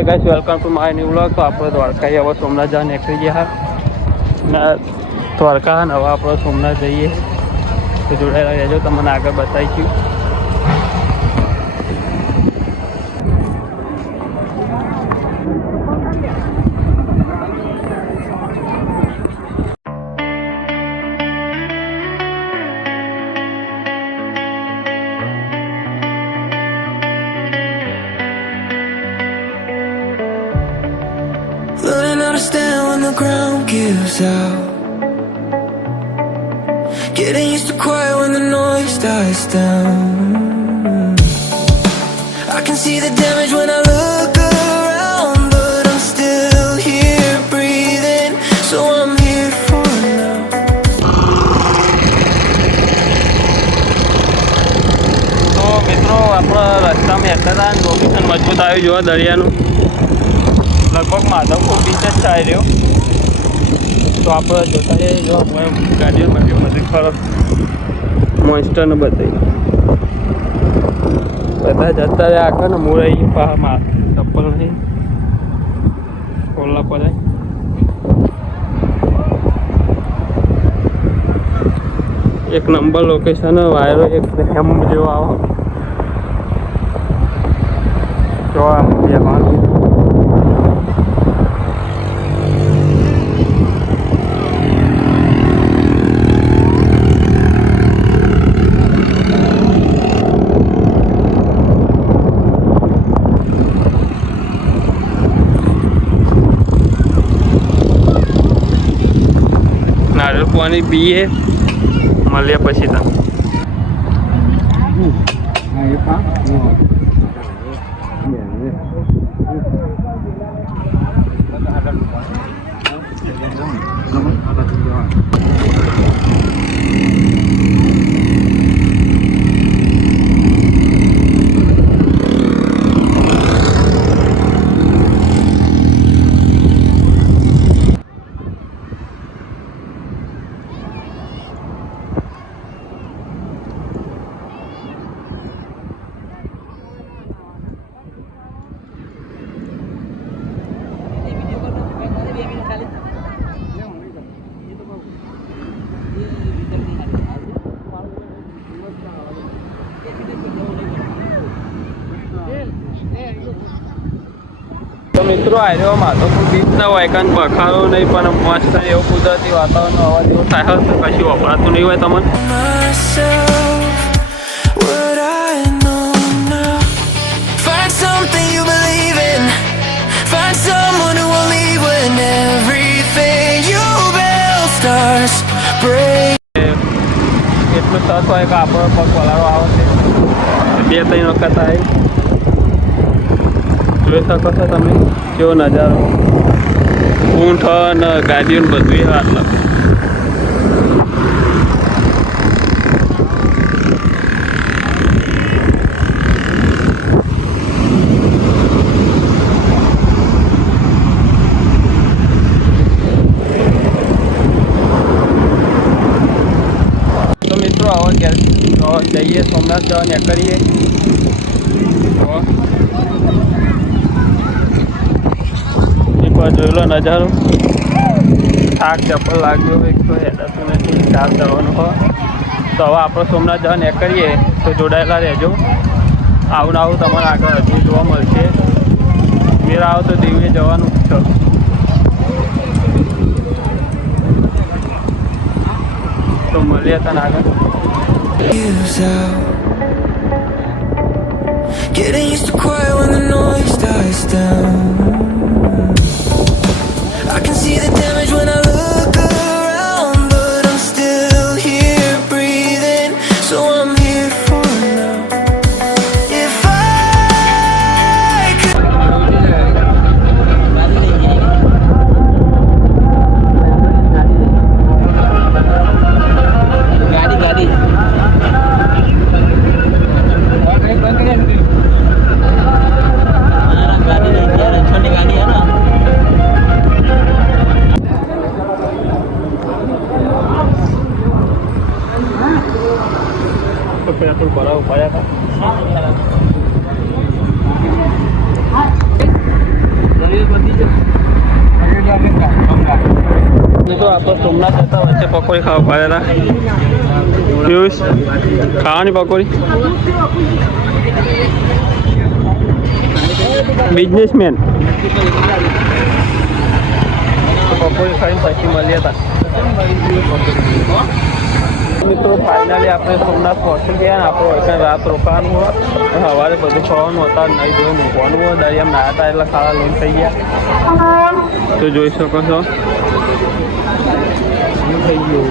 Hi guys, welcome to my new vlog. તો આપણે દ્વારકા હવે સોમનાથ જવા નીકળી ગયા ને દ્વારકા હવે આપણે સોમનાથ જઈએ તો જોડાયેલા રહેજો, તમને આગળ બતાવીશું. Learning how to stand when the ground gives out. Getting used to quiet when the noise dies down. I can see the damage when I look around, but I'm still here breathing, so I'm here for now. તો મિત્રો આપણા રસ્તામાં હતા location મજબૂત આવ્યું જોવા દરિયાનું, લગભગ Madhavpur beach જ થાય રહ્યો. તો આપણે જોતા જઈએ જો ગાડીઓ બધી ફરક મોન્સ્ટરને બતાવી બધા જતા રહ્યા આખા ને મોરાઈ પામાં ચપ્પલ નહીં ખોલના પડે. એક નંબર લોકેશન વાયરો એક હેમ જેવો આવો જોવા મળે. નારિયેળ પાણી પીએ, મળીએ પછી તમે. તો મિત્રો આવ્યો માધવપુર બીચ ના હોય કારણ બખારો નહીં પણ મસ્ત એવું કુદરતી વાતાવરણ અવાજ એવો થાય તો કશું વપરાતું નહીં હોય તમને. એટલું તક હોય કે આપણો પગ પલાળો આવે છે, 2-3 વખત આવી જોઈ શકો છો તમે કેવો નજારો. ઊંટ અને ગાડીઓ બધું આટલા. તો મિત્રો હવે જઈએ સોમનાથ જવા નીકળીએ. જોઈ લો નજારો, થાક ચપ્પલ લાગ્યો એક તો હેડાતું નથી, ચાર જવાનું હોય. તો હવે આપણે સોમનાથ જવા નીકળીએ તો જોડાયેલા રહેજો. આવું ને આવું તમારે આગળ હજુ જોવા મળશે. મેળ આવો તો દેવીએ જવાનું છે. તો મળીએ તને આગળ. Getting used to quiet when the noise dies down. I can see the damage when I look around, but I'm still here breathing, so I'm here for now. If I could ગાડી ગાડી સોમનાથ જતા વચ્ચે પકોડી ખાવા પડ્યા હતા. પિયુષ ખાવાની પકોડી businessman પકોડી ખાઈને પછી મળ્યા હતા. મિત્રો ફાઇનલી આપણે સોમનાથ પહોંચી ગયા ને આપણું એટલે રાત રોકાવાનું હોય સવારે બધું ખાવાનું હતા નહીં જોયું મૂકવાનું હોય દરિયામાં નાયા હતા એટલે ખાવા લોન થઈ ગયા તો જોઈ શકો છો થઈ ગયું.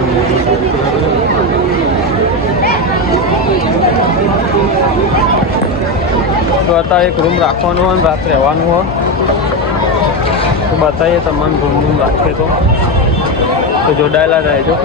તો અત્યારે એક રૂમ રાખવાનો હોય ને રાત રહેવાનું હોય તો બતાવીએ તમને રૂમ રાખીએ તો જોડાયેલા રહેજો.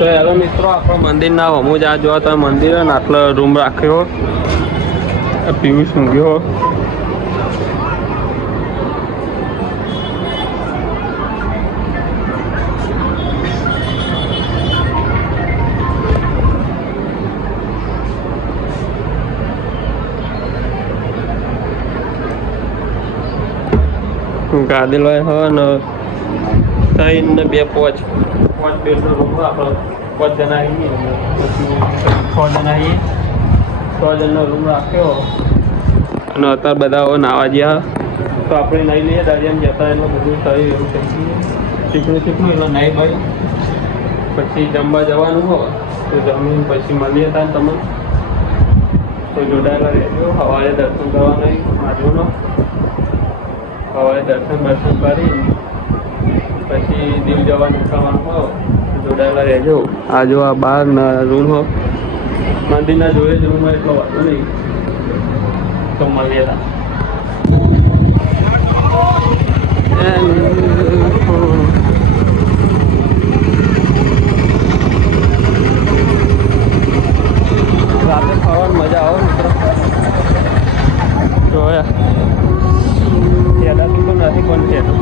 તો હેલો મિત્રો આપણા મંદિરના હમું જ આ જોવા તમે મંદિર ને આટલો રૂમ રાખ્યો પિયુષ ઊંઘ્યો. ગાદી લોય હોય ને 3 ને 2 પાંચ બેડનો રૂમ આપણે 5 જણા આવીએ પછી 6 જણા આવીએ 6 જણનો રૂમ રાખ્યો અને અત્યારે બધા નાવા ગયા તો આપણે નહીં લઈએ દરિયામાં જતા એટલે બધું થયું એવું થઈ ગયું શીખવું એટલે નહીં ભાઈ પછી જમવા જવાનું હોય તો જમીન પછી મળીએ ત્યાં તમે તો જોડાયેલા રહેજો. સવારે દર્શન કરવા નહીં મહાદેવનો સવારે દર્શન કરી પછી દીવ જવા નીકળવાનું હો જોડાયેલા રહેજો. આ જો આ બાર રૂમ હો મંદિરના જોડે જ રૂમ એટલો વાંધો નહીં તો મળીએ રાતે ખાવાની મજા આવે મિત્રો. જોયા યાદાથી પણ નથી કોણ છે તો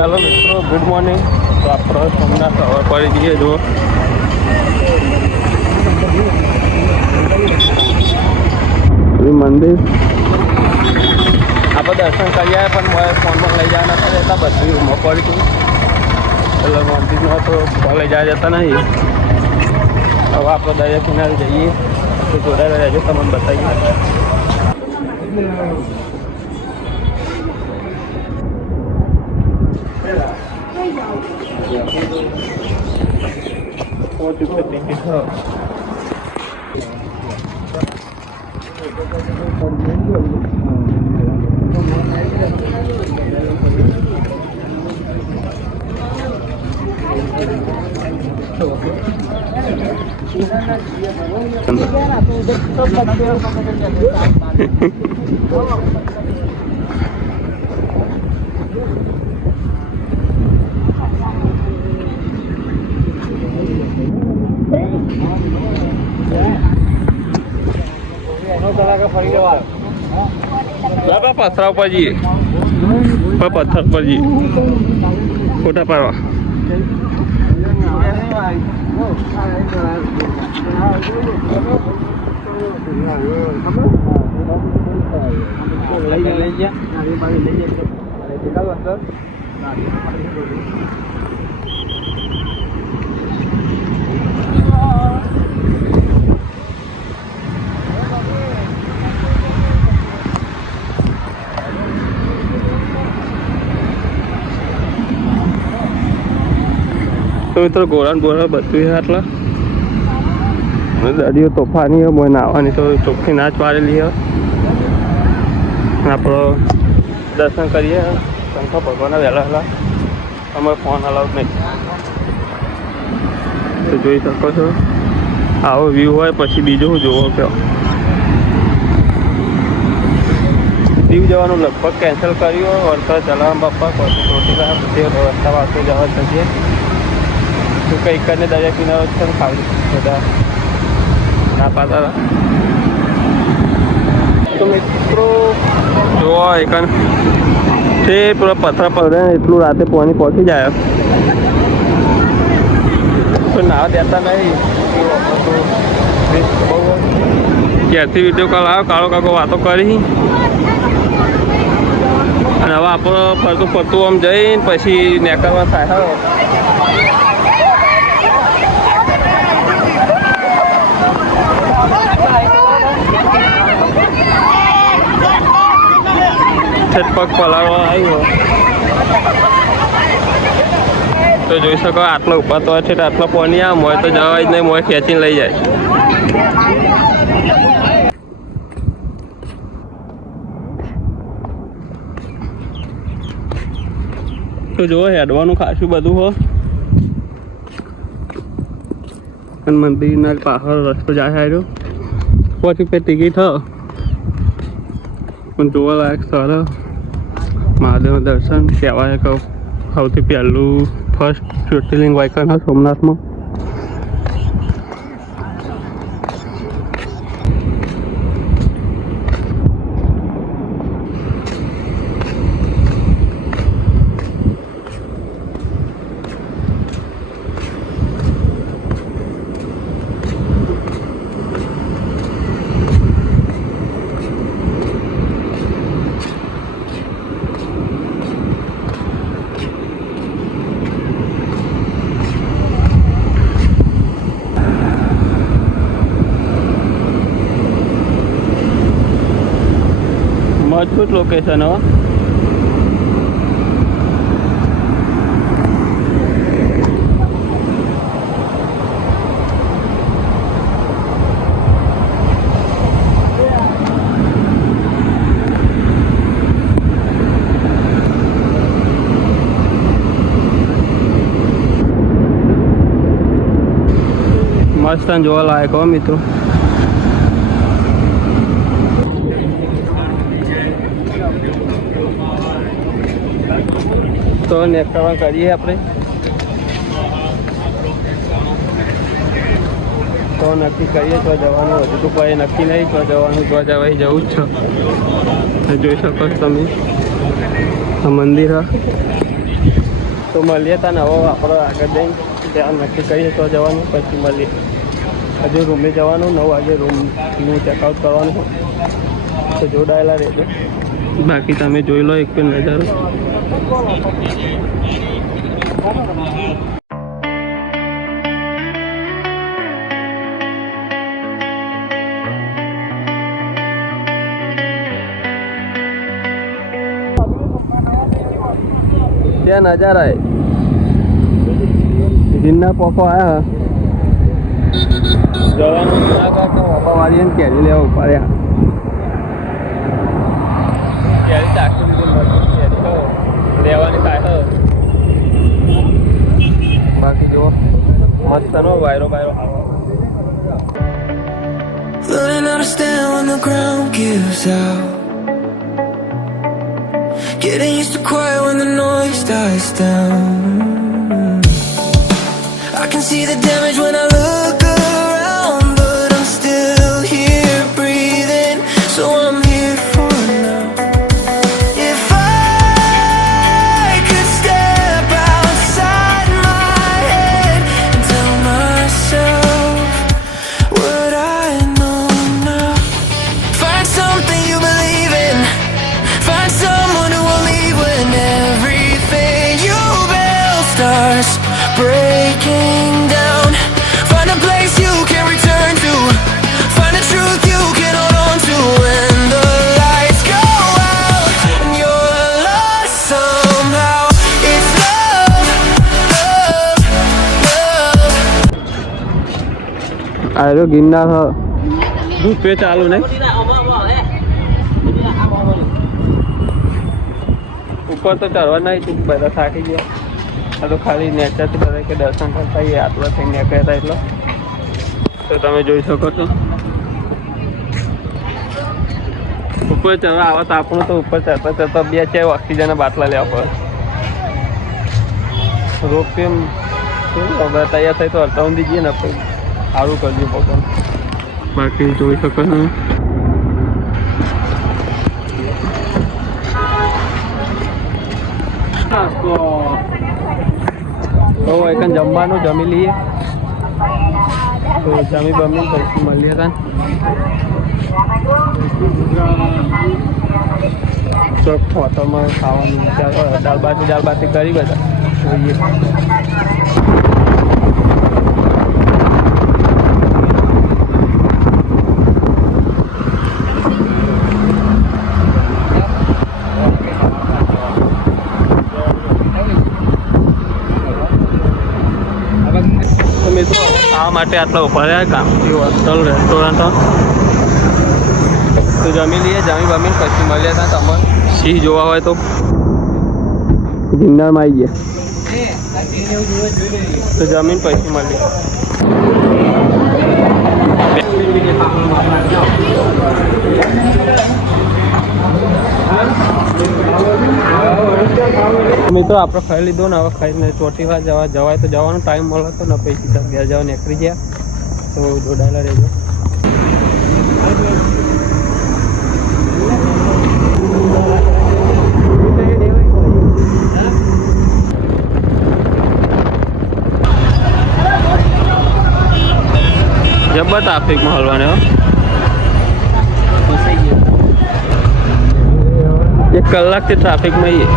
હેલો મિત્રો ગુડ મોર્નિંગ. તો આપણે સોમનાથ સવાર પડી જઈએ જો મંદિર આપણે દર્શન કરી આવ્યા પણ ફોનમાં લઈ જવાના હતા જતા બધી રૂમો પડી હતી એટલે મંદિરમાં તો લઈ જવા જતા નહીં. હવે આપણે દરિયા કિનારે જઈએ તો જોડાયેલા રહેજો તમને બતાવીએ. પથરા ઉપર જઈએ પથ્થર પર જઈએ ફોટા પાડવા. તો મિત્રો ગોળાન બોરા બધું છે આટલા દરિયો તોફાની હોય નાહવાની તો ચોખ્ખી ના જ પાડેલી હોય આપણો દર્શન કરીએ શંકર ભગવાનના વહેલા વહેલા અમે ફોન અલાઉડ નહીં તો જોઈ શકો છો આવો વ્યૂ હોય પછી બીજું જોવો કયો દીવ જવાનું લગભગ કેન્સલ કર્યું વળતર ચલાવવા બાપા પછી ચોટીલા પછી રસ્તા વાંચો જવા થશે તો કંઈક કરીને દરિયા કિનારો છે ને ખાલી બધા ના પાતા તો મિત્રો જોવો એકન તે પૂરા પથરા પડે એટલું રાતે પાણી પહોંચી જાય તો ના દેતા નહીં બહુ ક્યારથી વિડીયો કોલ આવ્યો કાળો કાકો વાતો કરી અને હવે આપણો ફરતું ફરતું આમ જઈને પછી નીકળવા થાય પગ પલાળવા આવ્યો તો જોઈ શકો આટલો ઉભા તો છે આટલો પાણી આમ હોય તો જવાય જ નહીં મોય ખેંચીને લઈ જાય તો જો હેડવાનું ખાસું બધું હો અને મંદિરના પાછળ રસ્તો જાય આવ્યો પછી પે ટિકિટ હ પણ જોવાલાયક સ્થળ મહાદેવના દર્શન કહેવાય કે સૌથી પહેલું ફર્સ્ટ જ્યોતિર્લિંગ વાયકન સોમનાથમાં મજબૂત લોકેશન હો મસ્ત જોવા લાયક હો મિત્રો તો નેકળવા કરીએ આપણે તો નક્કી કરીએ તો જવાનું હજુ તો કોઈ નક્કી નહીં તો જવાનું તો જવાય જવું જ છે જોઈ શકો છો તમે આ મંદિર તો મળીએ ત્યાં હવે આપણે આગળ જઈને ત્યાં નક્કી કરીએ તો જવાનું પછી મળીએ હજુ રૂમે જવાનું 9 વાગે રૂમનું ચેકઆઉટ કરવાનું તો જોડાયેલા રહેજો બાકી તમે જોઈ લો એક નજારો ત્યાં નજારા ગિરનાર પોખો આવ્યા જવાનું ના કાકા બાપા વાળી ને કેરી લેવા ઉપાડ્યા કેરી ચાખી લીધી લેવાની થાય બાકી જુઓ મસ્ત નો વાયરો વાયરો Learning how to stand when the ground gives out. Getting used to quiet when the noise dies down. I can see the damage when I look around, but I'm still here breathing, so I'm here for now. If I could step outside my head and tell myself what I know now. Find something you believe in. Find someone who will leave when everything આયો ગિરનાર રૂપે ચાલુ ને ઉપર તો ચડવા નહીં બધા થાકી ગયા. આ તો ખાલી નેચરથી બધા કે દર્શન કરતા આટલા થઈને નીકળ્યા હતા એટલે તો તમે જોઈ શકો છો. ઉપર ચડવા આવો તો આપણું તો ઉપર ચડતા ચડતા 2-4 ઓક્સિજનના બાટલા લેવા પડે. રોપવે હવે તૈયાર થાય તો અડધા ઊંધી જઈએ ને પછી સારું કરજો ભગવાન. બાકી જોઈ શકો છો તો એક જમવાનું જમી લઈએ તો જમી બમી પછી મળીએ હતા ચોક હોટલમાં ખાવાનું દાળ બાટી કરી બધા જોઈએ. મિત્રો આ માટે આટલા ઉભા રહ્યા ગામથી હોટલ રેસ્ટોરન્ટ તો જમી લઈએ. જમી બમી પછી મળ્યા હતા. તમારે સિંહ જોવા હોય તો ગિરનારમાં આવી ગયા તો જમીન પછી મળીએ. મિત્રો આપણે ખાઈ લીધો ને હવે ખાઈને ચોટીલા જવાય તો જવાનો ટાઈમ મળે તો ને પછી સીધા ઘેર જવા નીકળી ગયા. તો જોડાયેલા રહેજો. જબર ટ્રાફિકમાં હલવાને 1 કલાકથી ટ્રાફિકમાં આવીએ.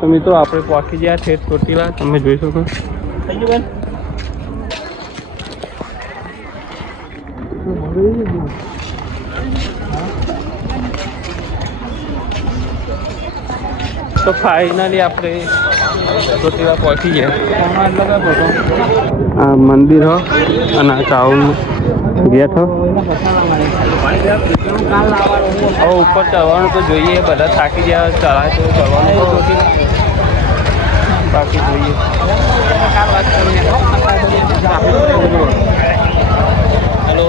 તો મિત્રો આપણે પહોંચી ગયા ઠેઠ ચોટીલા તમે જોઈ શકો. તો ફાઇનલી આપણે ચોટીલા પહોંચી ગયા. આ મંદિર હો અને આ ચાવલનું ગેટ હો. હવે ઉપર ચડવાનું તો જોઈએ. બધા થાકી ગયા ચડાય તો ચડવાનું તો બાકી જોઈએ. હેલો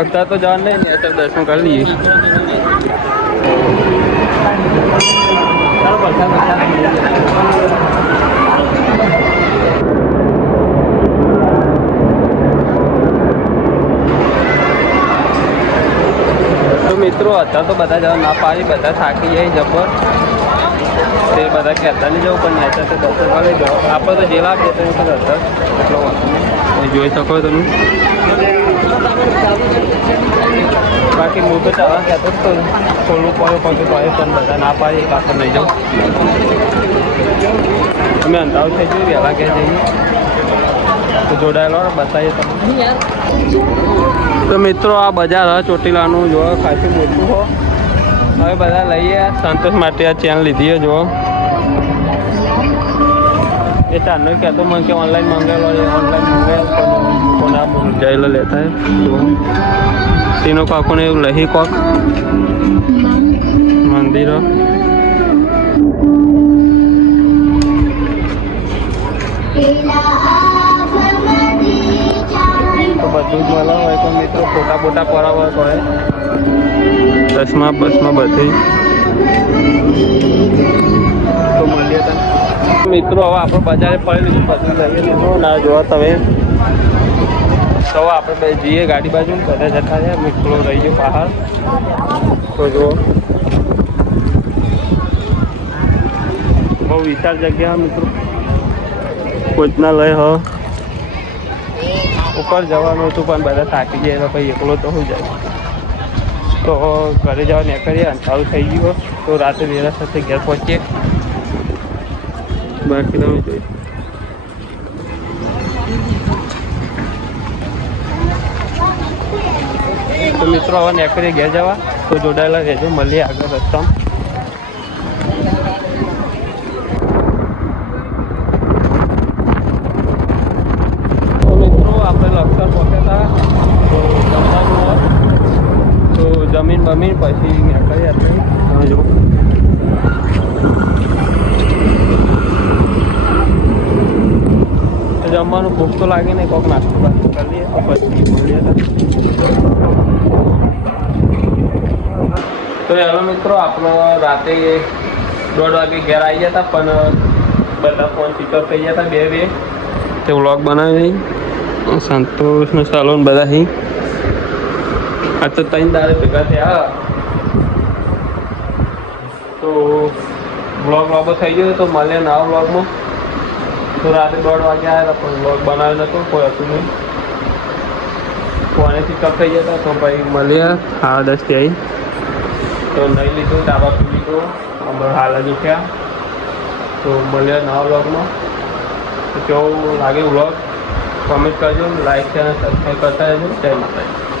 અત્યારે તો જવાનું નહીં ને અત્યારે દર્શન કરી લઈએ. તો મિત્રો અત્યારે તો બધા જવા ના પાડી. બધા થાકી જાય જબર તે બધા કહેતા નહીં જવું પણ નેચર તો દર્શન કરી દો. આપણે તો જે લાગે તો દર્શન એટલો જોઈ શકો તમે. બાકી હું તો ચાલવા કહેતો જ તો ખોલવું પડ્યો પગે તો પણ બધા ના પાડી આપણે લઈ જાઉં. અમે અંધારું થઈ ગયું વહેલા ક્યાં જઈએ તો જોડાયેલો બતાવીએ તમે. તો મિત્રો આ બજાર હ ચોટીલાનું જોવા ખાસું મોટું હો. હવે બધા લઈએ સંતોષ માટે આ ચેન લીધી જો. એ ચારનો કહેતો મને કે ઓનલાઈન મંગાવેલો ઓનલાઈન મંગાવેલ પણ કોના જયેલો લેતા તેનો કાકોને એવું લહી કોક મંદિરો. તો બધું જ મળે હોય તો મિત્રો ફોટા બોટા પડાવવા હોય ચશ્મા બસમાં બધી તો મળીએ હતા. મિત્રો હવે આપણે બજારે પડી લીધું બધું લઈએ લીધું ના જોવા તમે તો આપણે બે જઈએ ગાડી બાજુ, બધા જતા રહ્યા, મિત્રો રહી ગયો બહાર. તો જો બહુ વિશાળ જગ્યા મિત્રો, ભોજનાલય હ ઉપર જવાનું હતું પણ બધા થાકી ગયા એટલે ભાઈ એકલો તો શું જાય. તો ઘરે જવા નીકળીએ, અંધારું થઈ ગયું તો રાતે વહેલા સાથે ઘેર પહોંચીએ. બાકી તમે જોઈ તો મિત્રો હવે નીકળીએ ઘેર જવા. તો જોડાયેલા રહેજો, મળીએ આગળ રસ્તામાં. આપણે લખતર પહોંચ્યા હતા તો જમીન બમીન પછી નીકળી આપણે. જો જમવાનું ભૂખ તો લાગે ને, કોઈક નાસ્તો બાસ્તો કરી લઈએ પછી મળીએ. તો હેલો મિત્રો, આપણો રાતે 1:30 વાગે ઘેર આવી ગયા હતા પણ બધા ફોન સ્વિચ ઓફ થઈ ગયા હતા બે તે વ્લોગ બનાવી સંતોષ ને સાલોન બધા હી. આ તો 3 દાડે ભેગા થયા તો વ્લોગ લાંબો થઈ ગયો તો મળે નવા વ્લોગમાં. તો રાતે 1:30 વાગે આવ્યા હતા પણ વ્લોગ બનાવ્યો નહોતો, કોઈ હતું નહીં, ફોને સ્વિચ ઓફ થઈ ગયા હતા. તો ભાઈ મળીએ 10:30 થી આવી તો નહીં લીધું, ડાબા પી લીધું, હમણાં હાલ જ ઉઠ્યા. તો મળીએ નવા વ્લોગમાં. તો કેવું લાગે વ્લોગ કમેન્ટ કરજો, લાઈક છે અને સબસ્ક્રાઈબ કરતા રહેજો. જય માતાજી.